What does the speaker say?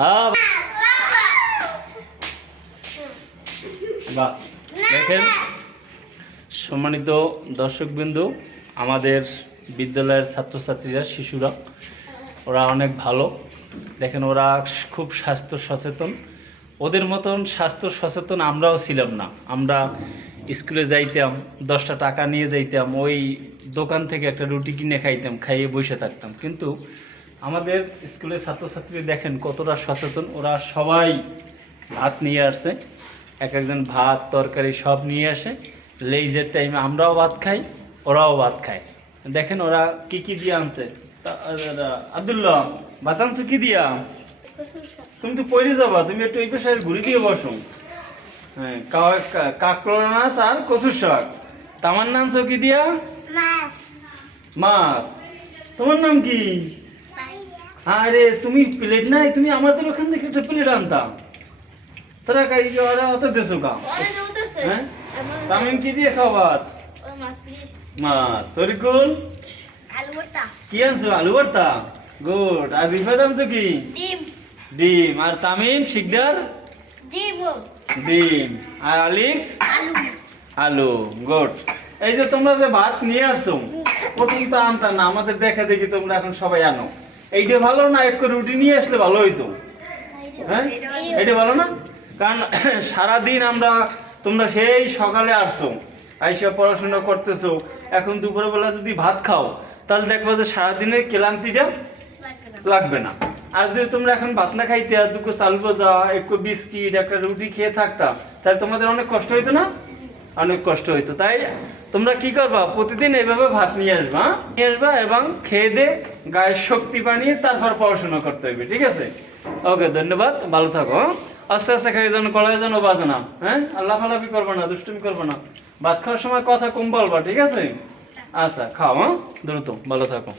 হ্যাঁ বাহ, দেখেন সম্মানিত দর্শকবৃন্দু, আমাদের বিদ্যালয়ের ছাত্রছাত্রীরা, শিশুরা, ওরা অনেক ভালো। দেখেন ওরা খুব স্বাস্থ্য সচেতন। ওদের মতন স্বাস্থ্য সচেতন আমরাও ছিলাম না। আমরা স্কুলে যাইতাম, 10টা টাকা নিয়ে যাইতাম, ওই দোকান থেকে একটা রুটি কিনে খাইতাম, খাইয়ে বসে থাকতাম। কিন্তু আমাদের স্কুলের ছাত্রছাত্রী দেখেন কতটা সচেতন। ওরা সবাই ভাত নিয়ে আসছে, এক একজন ভাত তরকারি সব নিয়ে আসে। লেইজের টাইমে আমরাও ভাত খাই, ওরাও ভাত খায়। দেখেন ওরা কি কি দিয়ে আনছে। আব্দুল্লাহ, ভাত আনছো কি দিয়া? তুমি তো পড়ে যাবা, তুমি একটু এই পেশায় ঘুরি দিয়ে বসো। হ্যাঁ, কাঁকড়া মাছ আর কচুর শাক। তোমার নাম আনছো কি দিয়া? মাছ। তোমার নাম কি? আরে তুমি প্লেট নাই, তুমি আমাদের ওখান থেকে একটা প্লেট আনতাম। তারা কাই ওরা অত দেশো কা? হ্যাঁ, তামিম কি দিয়ে খাও ভাত? মাছ। তরিকুল কি আনছো? আলু ভর্তা। গুড। আর রিফাত আনছো কি? ডিম। আর তামিম শিকদার? ডিম। আর আলিফ? আলু। গুড। এই যে তোমরা যে ভাত নিয়ে আসছো, প্রথম তো আনতা না, আমাদের দেখা দেখি তোমরা এখন সবাই আনো। এইটা ভালো না একটু রুটি নিয়ে আসলে ভালো হইতো? হ্যাঁ, এটা ভালো না? কারণ সারাদিন আমরা, তোমরা সেই সকালে আসছো, আইসা পড়াশোনা করতেছো, এখন দুপুরবেলা যদি ভাত খাও তাহলে দেখবো যে সারাদিনের ক্লান্তিটা লাগবে না। আর যদি তোমরা এখন ভাত না খাইতে, আর দুটো চাল ভাজা, একটু বিস্কিট, একটা রুটি খেয়ে থাকতা, তাহলে তোমাদের অনেক কষ্ট হইতো না? অনেক কষ্ট হইতো। তাই তোমরা কি করবা, প্রতিদিন এইভাবে ভাত নিয়ে আসবা, নিয়ে আসবা এবং খেয়ে দে গায়ের শক্তি বানিয়ে তারপর পড়াশোনা করতে হবে। ঠিক আছে? ওকে, ধন্যবাদ, ভালো থাকো। আস্তে আস্তে খাই, যেন কলায় যেন বাজে না। হ্যাঁ, আল্লাহ ফালাফি করবো না, দুষ্টুমি করবো না। ভাত খাওয়ার সময় কথা কম বলবা, ঠিক আছে? আচ্ছা, খাও। হ্যাঁ, দ্রুত, ভালো থাকো।